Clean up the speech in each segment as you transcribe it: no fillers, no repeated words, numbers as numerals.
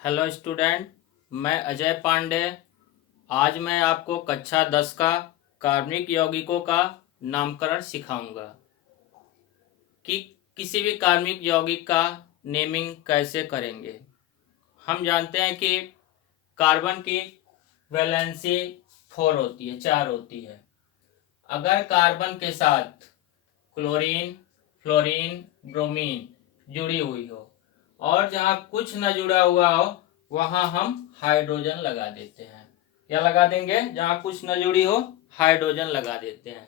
Hello student. मैं अजय पांडे। आज मैं आपको कक्षा 10 का कार्बनिक यौगिकों का नामकरण सिखाऊंगा कि किसी भी कार्बनिक यौगिक का नेमिंग कैसे करेंगे। हम जानते हैं कि कार्बन की वैलेंसी 4 होती है, 4 होती है। अगर कार्बन के साथ क्लोरीन, फ्लोरीन, ब्रोमीन जुड़ी हुई हो और जहाँ कुछ न जुड़ा हुआ हो वहाँ हम हाइड्रोजन लगा देते हैं। क्या लगा देंगे? जहाँ कुछ न जुड़ी हो हाइड्रोजन लगा देते हैं।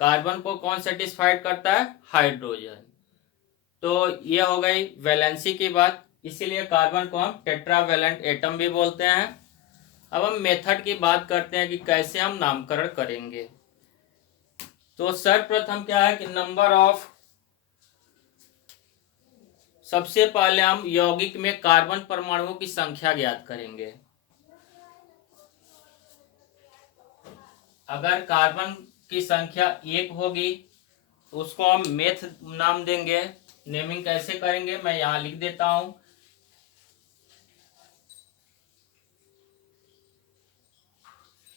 कार्बन को कौन सेटिस्फाइड करता है? हाइड्रोजन। तो ये हो गई वैलेंसी की बात, इसीलिए कार्बन को हम टेट्रावैलेंट एटम भी बोलते हैं। अब हम मेथड की बात करते हैं कि कैसे हम नामकरण करेंगे। तो सर्वप्रथम क्या है कि नंबर ऑफ, सबसे पहले हम यौगिक में कार्बन परमाणुओं की संख्या ज्ञात करेंगे। अगर कार्बन की संख्या 1 होगी तो उसको हम मेथ नाम देंगे। नेमिंग कैसे करेंगे मैं यहां लिख देता हूं।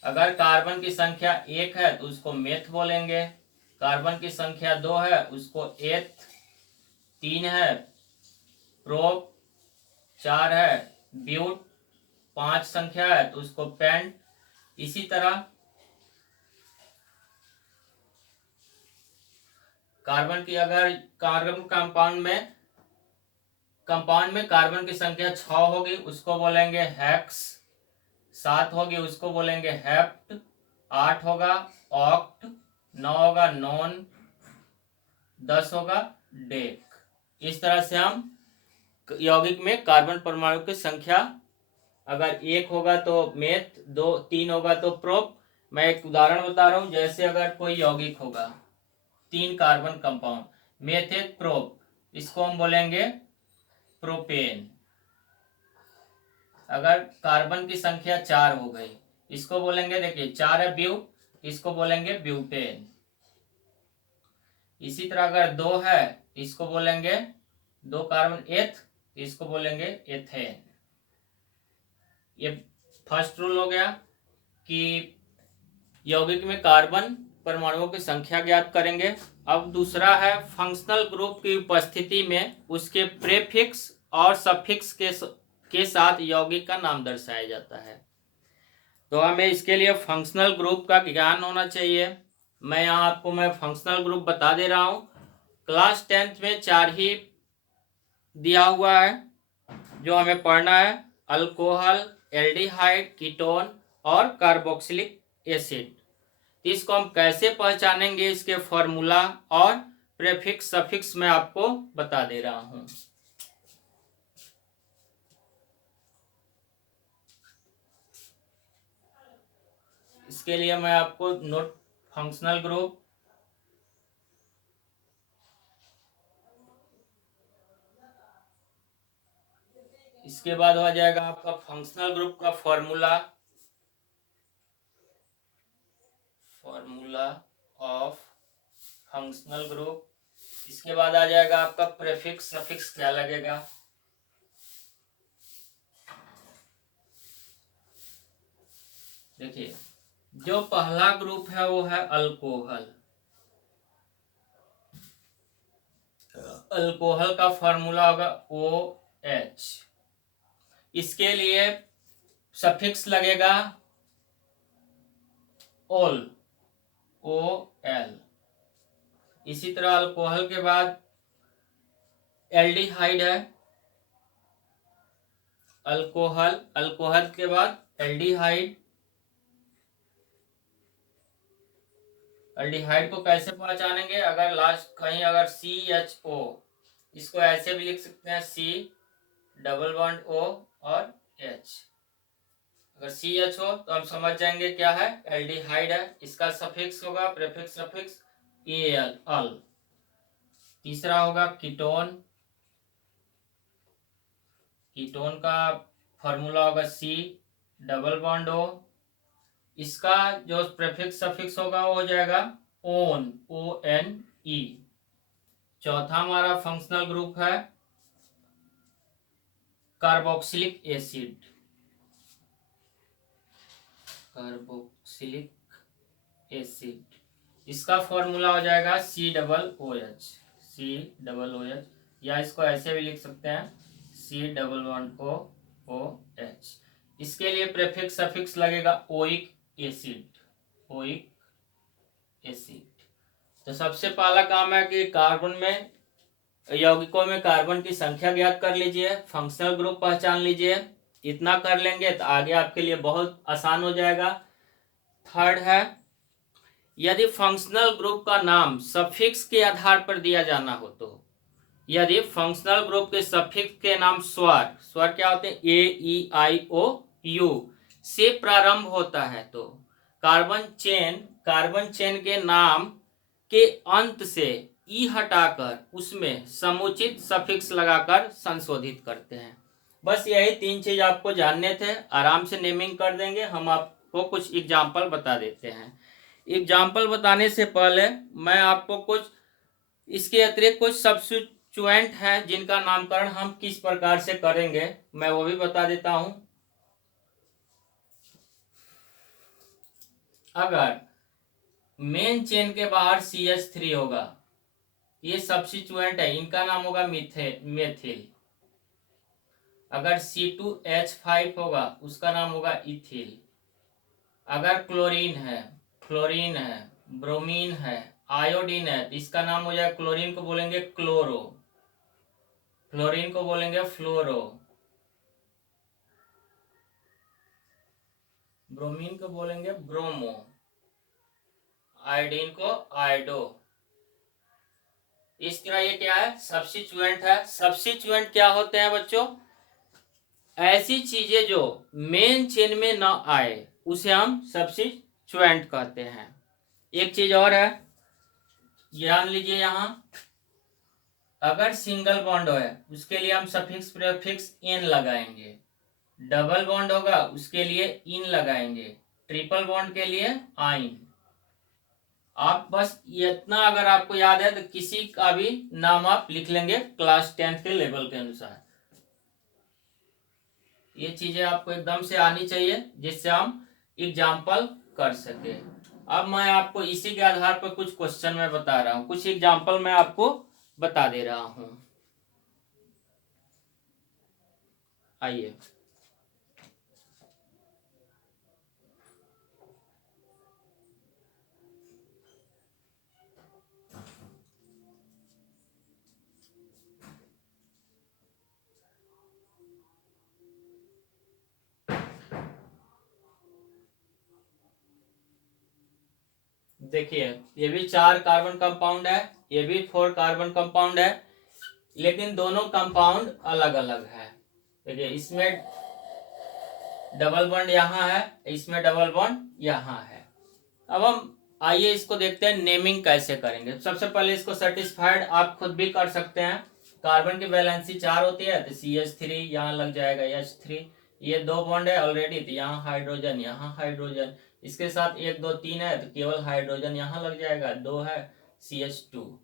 अगर कार्बन की संख्या 1 है तो उसको मेथ बोलेंगे। कार्बन की संख्या 2 है उसको एथ, 3 है प्रोप, 4 है ब्यूट, 5 संख्या है तो उसको पेंट। इसी तरह कार्बन की, अगर कार्बन कंपाउंड में कार्बन की संख्या 6 होगी उसको बोलेंगे हेक्स, 7 होगी उसको बोलेंगे हेप्ट, 8 होगा ऑक्ट, 9 होगा नॉन, 10 होगा डेक। इस तरह से हम यौगिक में कार्बन परमाणु की संख्या, अगर 1 होगा तो मेथ, 2 3 होगा तो प्रोप। मैं एक उदाहरण बता रहा हूं, जैसे अगर कोई यौगिक होगा 3 कार्बन कंपाउंड, मेथ प्रोप, इसको हम बोलेंगे प्रोपेन। अगर कार्बन की संख्या 4 हो गई इसको बोलेंगे, देखिए 4 है ब्यूट, इसको बोलेंगे ब्यूटेन। इसी तरह अगर 2 है इसको बोलेंगे 2 कार्बन एथ, इसको बोलेंगे एथेन। ये फर्स्ट रूल हो गया कि यौगिक में कार्बन परमाणुओं की संख्या ज्ञात करेंगे। अब दूसरा है फंक्शनल ग्रुप की उपस्थिति में उसके प्रेफिक्स और सफिक्स के साथ यौगिक का नाम दर्शाया जाता है। तो हमें इसके लिए फंक्शनल ग्रुप का ज्ञान होना चाहिए। मैं यहाँ आपको फंक्शनल ग्रुप बता दे रहा हूँ। क्लास 10th में 4 ही दिया हुआ है जो हमें पढ़ना है: अल्कोहल, एल्डिहाइड, कीटोन और कार्बोक्सिलिक एसिड। इसको हम कैसे पहचानेंगे, इसके फॉर्मूला और प्रेफिक्स सफिक्स मैं आपको बता दे रहा हूँ। इसके लिए मैं आपको नोट फंक्शनल ग्रुप, इसके बाद हो जाएगा आपका फंक्शनल ग्रुप का formula, formula of functional group. इसके बाद आ जाएगा आपका प्रेफिक्स सफिक्स क्या लगेगा। देखिए, जो पहला ग्रुप है वो है अल्कोहल। अल्कोहल का फॉर्मूला होगा OH। इसके लिए सफिक्स लगेगा ओल, OL। इसी तरह अल्कोहल के बाद एल्डिहाइड है, अल्कोहल, अल्कोहल के बाद एल्डिहाइड। एल्डिहाइड को कैसे पहचानेंगे? अगर लास्ट कहीं अगर CHO, इसको ऐसे भी लिख सकते हैं C डबल बॉन्ड O और H। अगर CH हो तो हम समझ जाएंगे क्या है, एल्डिहाइड है। इसका सफिक्स होगा, प्रीफिक्स सफिक्स AL, अल। तीसरा होगा कीटोन, कीटोन का फॉर्मूला होगा C डबल बॉन्ड O। इसका जो प्रीफिक्स सफिक्स होगा वो हो जाएगा ओन, ONE। चौथा हमारा फंक्शनल ग्रुप है कार्बोक्सिलिक एसिड, कार्बोक्सिलिक एसिड, इसका फॉर्मूला हो जाएगा COOH, COOH, या इसको ऐसे भी लिख सकते हैं C11OOH। इसके लिए प्रेफिक्स सफिक्स लगेगा ओइक एसिड, ओइक एसिड। तो सबसे पहला काम है कि कार्बन में, यौगिकों में कार्बन की संख्या ज्ञात कर लीजिए, फंक्शनल ग्रुप पहचान लीजिए। इतना कर लेंगे तो आगे आपके लिए बहुत आसान हो जाएगा। थर्ड है, यदि फंक्शनल ग्रुप का नाम सफिक्स के आधार पर दिया जाना हो तो, यदि फंक्शनल ग्रुप के सफिक्स के नाम स्वर, स्वर क्या होते हैं, AEIOU से प्रारंभ होता है तो कार्बन चेन के नाम के अंत से ई हटाकर उसमें समुचित सफिक्स लगाकर संशोधित करते हैं। बस यही 3 चीज आपको जानने थे, आराम से नेमिंग कर देंगे। हम आपको कुछ एग्जाम्पल बता देते हैं। एग्जाम्पल बताने से पहले मैं आपको कुछ इसके अतिरिक्त कुछ सब्स्टिट्यूएंट हैं जिनका नामकरण हम किस प्रकार से करेंगे, मैं वो भी बता देता हूं। अगर मेन चेन के बाहर CH3 होगा, ये सब्स्टिट्यूएंट है, इनका नाम होगा मेथिल। अगर C2H5 होगा, उसका नाम होगा इथिल। अगर क्लोरीन है, ब्रोमीन है, आयोडीन है, तो इसका नाम हो जाए, क्लोरीन को बोलेंगे क्लोरो, फ्लोरीन को बोलेंगे फ्लोरो, ब्रोमीन को बोलेंगे ब्रोमो, आयोडीन को आयोडो। इस तरह ये क्या है, सब्स्टिट्यूएंट है। सब्स्टिट्यूएंट क्या होते हैं बच्चों, ऐसी चीजें जो मेन चेन में न आए उसे हम सब्स्टिट्यूएंट कहते हैं। एक चीज और है, जान लीजिए, यहां अगर सिंगल बॉन्ड है उसके लिए हम सफिक्स प्रीफिक्स एन लगाएंगे, डबल बॉन्ड होगा उसके लिए इन लगाएंगे, ट्रिपल बॉन्ड के लिए आइन। आप बस इतना अगर आपको याद है तो किसी का भी नाम आप लिख लेंगे क्लास 10th के लेवल के अनुसार। ये चीजें आपको एकदम से आनी चाहिए जिससे हम एग्जाम्पल कर सके। अब मैं आपको इसी के आधार पर कुछ क्वेश्चन में बता रहा हूं, कुछ एग्जाम्पल मैं आपको बता दे रहा हूं। आइए, देखिए, ये भी 4 कार्बन कंपाउंड है, ये भी 4 कार्बन कंपाउंड है, लेकिन दोनों कंपाउंड अलग अलग है। देखिए, इसमें डबल बॉन्ड यहाँ है, इसमें डबल बॉन्ड यहाँ है। अब हम आइए इसको देखते हैं नेमिंग कैसे करेंगे। सबसे पहले इसको सेटिस्फाइड आप खुद भी कर सकते हैं। कार्बन की वैलेंसी 4 होती है तो CH3 यहाँ लग जाएगा, H3, ये 2 बॉन्ड है ऑलरेडी तो यहाँ हाइड्रोजन, यहाँ हाइड्रोजन, इसके साथ 1 2 3 है तो केवल हाइड्रोजन यहाँ लग जाएगा, 2 है CH2।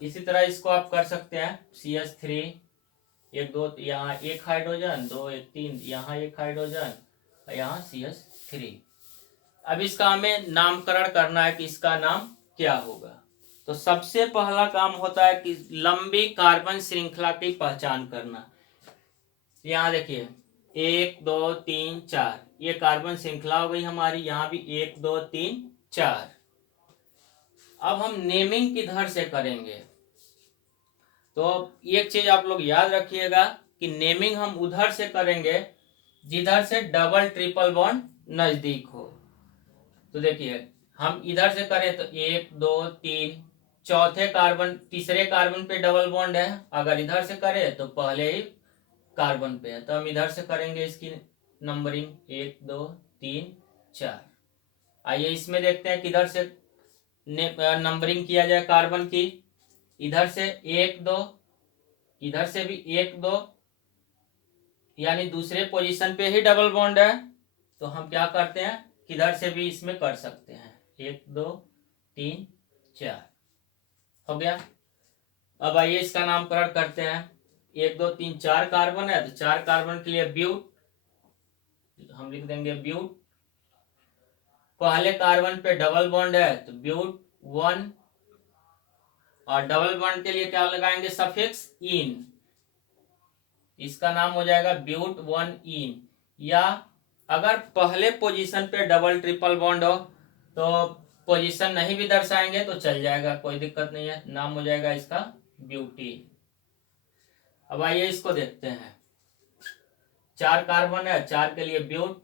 इसी तरह इसको आप कर सकते हैं, CH3 1 2, यहाँ 1 हाइड्रोजन, 2 1 3, यहाँ 1 हाइड्रोजन, यहाँ CH3। अब इसका हमें नामकरण करना है कि इसका नाम क्या होगा। तो सबसे पहला काम होता है कि लंबी कार्बन श्रृंखला की पहचान करना। यहाँ देखिए 1 2 3 4, ये कार्बन श्रृंखला हो गई हमारी, यहाँ भी 1 2 3 4। अब हम नेमिंग किधर से करेंगे, तो एक चीज आप लोग याद रखिएगा कि नेमिंग हम उधर से करेंगे जिधर से डबल ट्रिपल बॉन्ड नजदीक हो। तो देखिए, हम इधर से करें तो 1 2 3, चौथे कार्बन तीसरे कार्बन पे डबल बॉन्ड है, अगर इधर से करें तो पहले ही कार्बन पे है, तो हम इधर से करेंगे इसकी नंबरिंग 1 2 3 4। आइए इसमें देखते हैं किधर से नंबरिंग किया जाए कार्बन की। इधर से 1 2, इधर से भी 1 2, यानी दूसरे पोजीशन पे ही डबल बॉन्ड है, तो हम क्या करते हैं, किधर से भी इसमें कर सकते हैं, 1 2 3 4 हो गया। अब आइए इसका नामकरण करते हैं। 1 2 3 4 कार्बन है तो 4 कार्बन के लिए ब्यूट, हम लिख देंगे ब्यूट। पहले कार्बन पे डबल बॉन्ड है तो ब्यूट 1, और डबल बॉन्ड के लिए क्या लगाएंगे, सफिक्स इन, इसका नाम हो जाएगा ब्यूट 1 इन। या अगर पहले पोजीशन पे डबल ट्रिपल बॉन्ड हो तो पोजीशन नहीं भी दर्शाएंगे तो चल जाएगा, कोई दिक्कत नहीं है, नाम हो जाएगा इसका ब्यूटीन। अब आइए इसको देखते हैं। 4 कार्बन है, 4 के लिए ब्यूट,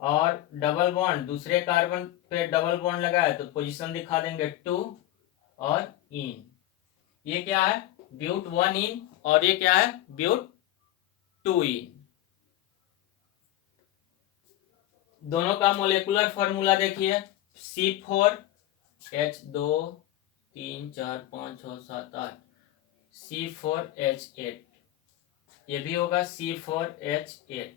और डबल बॉन्ड दूसरे कार्बन पे डबल बॉन्ड लगा है तो पोजीशन दिखा देंगे 2 और इन। ये क्या है, ब्यूट 1 इन, और ये क्या है, ब्यूट 2 इन। दोनों का मोलेकुलर फॉर्मूला देखिए, C4H2 3 4 5 6 7 8, C4H8, ये भी होगा C4H8।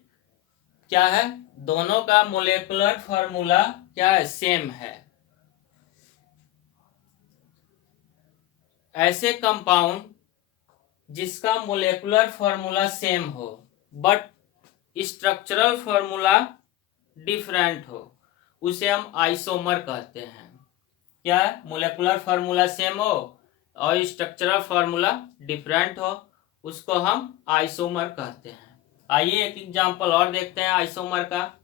क्या है, दोनों का मोलेकुलर फॉर्मूला क्या है, सेम है। ऐसे कंपाउंड जिसका मोलेकुलर फॉर्मूला सेम हो बट स्ट्रक्चरल फॉर्मूला डिफरेंट हो, उसे हम आइसोमर कहते हैं। क्या, मोलेकुलर फॉर्मूला सेम हो और स्ट्रक्चरल फॉर्मूला डिफरेंट हो, उसको हम आइसोमर कहते हैं। आइए एक एग्जांपल और देखते हैं आइसोमर का।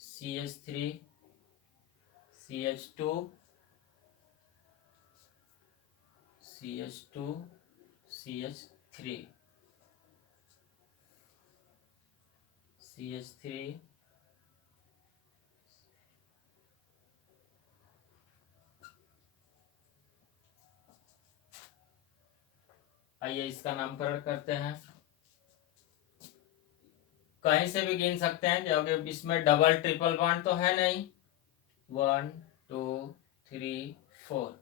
CH3 CH2 CH2 CH3 CH3 आइए इसका नामकरण करते हैं। कहीं से भी गिन सकते हैं क्योंकि इसमें डबल ट्रिपल बॉन्ड तो है नहीं। 1 2 3 4।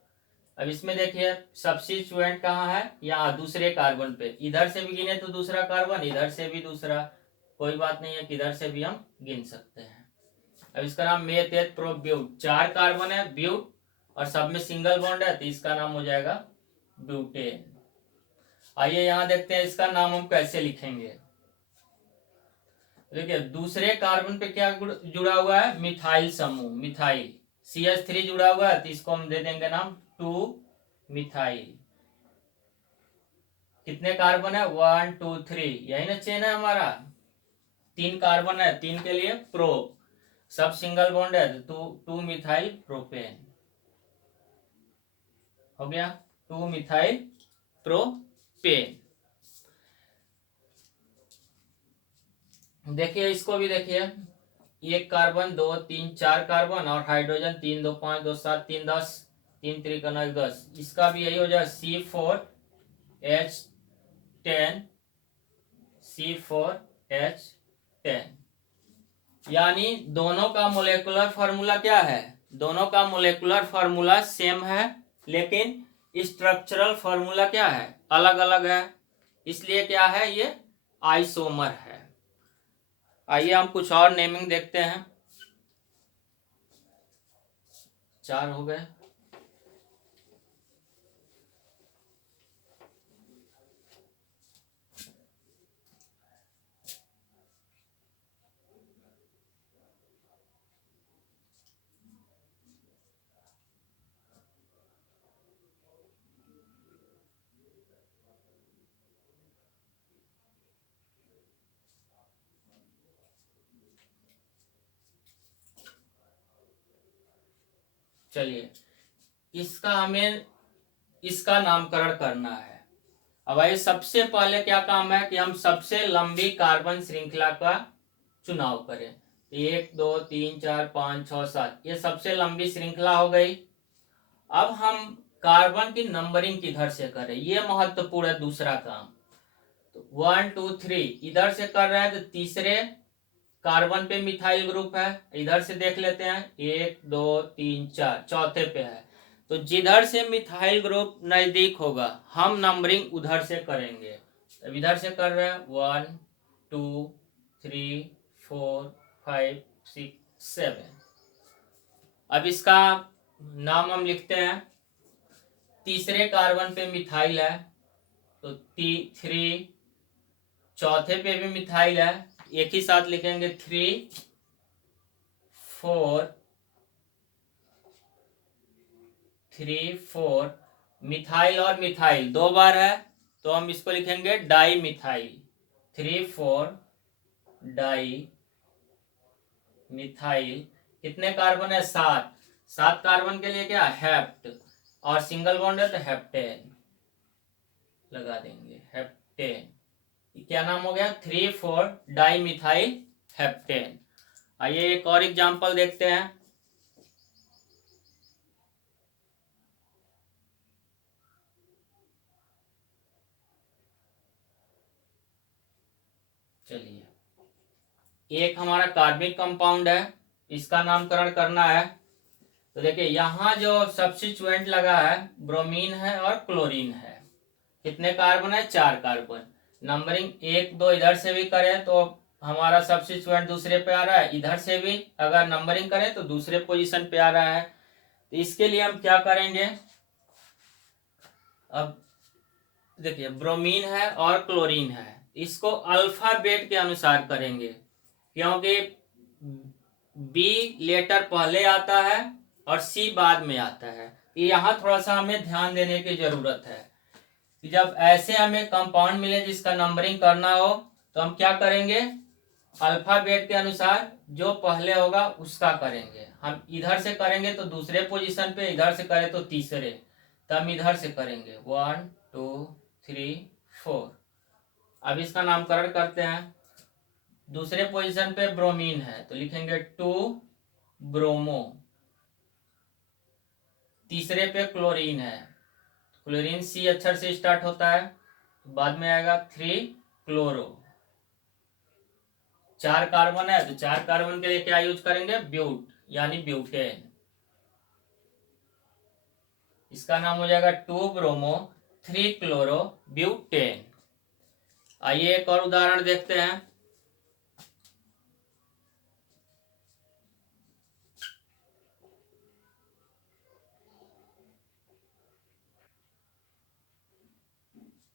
अब इसमें देखिए सब्स्टिट्यूएंट कहाँ है, यहाँ दूसरे कार्बन पे, इधर से भी गिने तो दूसरा कार्बन, इधर से भी दूसरा, कोई बात नहीं है, किधर से भी हम गिन सकते हैं। अब इसका नाम मेथ प्रो ब्यूट, 4 कार्बन है ब्यूट और सब में सिंगल बॉन्ड है तो इसका नाम हो जाएगा ब्यूटेन। आइए यहाँ देखते हैं इसका नाम हम कैसे लिखेंगे। देखिए दूसरे कार्बन पे क्या जुड़ा हुआ है, मिथाइल समूह, मिथाइल। CH3 जुड़ा हुआ है तो इसको हम दे देंगे नाम 2 मिथाइल। कितने कार्बन है, 1 2 3, यही ना चेन है हमारा। 3 कार्बन है, 3 के लिए प्रो, सब सिंगल बॉन्ड है तो 2 मिथाइल प्रोपेन हो गया, 2 मिथाइल प्रोपेन। देखिए इसको भी देखिए, 1 कार्बन 2 3 4 कार्बन और हाइड्रोजन 3 2 5 2 7 3 10, 3 3 9 10, इसका भी यही हो जाए C4H10 C4H10। यानी दोनों का मोलेकुलर फॉर्मूला क्या है, दोनों का मोलेकुलर फॉर्मूला सेम है लेकिन स्ट्रक्चरल फॉर्मूला क्या है, अलग अलग है, इसलिए क्या है, ये आइसोमर है। आइए हम कुछ और नेमिंग देखते हैं। 4 हो गए। चलिए इसका नामकरण करना है। अब आइए सबसे पहले क्या काम है कि हम सबसे लंबी कार्बन श्रृंखला का चुनाव करें। 1 2 3 4 5 6 7, ये सबसे लंबी श्रृंखला हो गई। अब हम कार्बन की नंबरिंग किधर से करें, ये महत्वपूर्ण है दूसरा काम। तो 1 2 3 इधर से कर रहे हैं तो तीसरे कार्बन पे मिथाइल ग्रुप है, इधर से देख लेते हैं 1 2 3 4, चौथे पे है, तो जिधर से मिथाइल ग्रुप नजदीक होगा हम नंबरिंग उधर से करेंगे। अब इधर से कर रहे हैं 1 2 3 4 5 6 7। अब इसका नाम हम लिखते हैं, तीसरे कार्बन पे मिथाइल है तो T3, चौथे पे भी मिथाइल है, एक ही साथ लिखेंगे 3, 4, 3, 4। मिथाइल और मिथाइल दो बार है तो हम इसको लिखेंगे डाई मिथाइल, 3, 4 डाई मिथाइल। कितने कार्बन है? 7। 7 कार्बन के लिए क्या? हेप्ट, और सिंगल बॉन्ड है तो हेप्टेन लगा देंगे, हेप्टेन। क्या नाम हो गया? 3, 4 डाई मिथाइल हेप्टेन। आइए एक और एग्जांपल देखते हैं। चलिए, एक हमारा कार्बनिक कंपाउंड है, इसका नामकरण करना है। तो देखिए यहाँ जो सब्स्टिट्यूएंट लगा है, ब्रोमीन है और क्लोरीन है। कितने कार्बन है? 4 कार्बन। नंबरिंग 1, 2 इधर से भी करें तो हमारा सब्स्टिट्यूएंट दूसरे पे आ रहा है, इधर से भी अगर नंबरिंग करें तो दूसरे पोजीशन पे आ रहा है। तो इसके लिए हम क्या करेंगे? अब देखिए ब्रोमीन है और क्लोरीन है, इसको अल्फाबेट के अनुसार करेंगे, क्योंकि बी लेटर पहले आता है और सी बाद में आता है। यहाँ थोड़ा सा हमें ध्यान देने की जरूरत है कि जब ऐसे हमें कंपाउंड मिले जिसका नंबरिंग करना हो तो हम क्या करेंगे? अल्फाबेट के अनुसार जो पहले होगा उसका करेंगे। हम इधर से करेंगे तो दूसरे पोजीशन पे, इधर से करें तो तीसरे, तो हम इधर से करेंगे 1, 2, 3, 4। अब इसका नामकरण करते हैं। दूसरे पोजीशन पे ब्रोमीन है तो लिखेंगे 2 ब्रोमो। तीसरे पे क्लोरीन है, क्लोरीन सी अक्षर से स्टार्ट होता है, बाद में आएगा 3 क्लोरो। 4 कार्बन है तो 4 कार्बन के लिए क्या यूज करेंगे? ब्यूट यानी ब्यूटेन। इसका नाम हो जाएगा 2 ब्रोमो 3 क्लोरो ब्यूटेन। आइए एक और उदाहरण देखते हैं।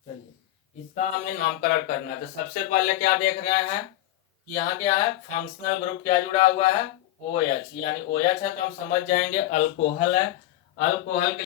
चलिए, इसका हमें नामकरण करना है। तो सबसे पहले क्या देख रहे हैं? यहाँ क्या है? फंक्शनल ग्रुप क्या जुड़ा हुआ है? OH, यानी OH है तो हम समझ जाएंगे अल्कोहल है। अल्कोहल के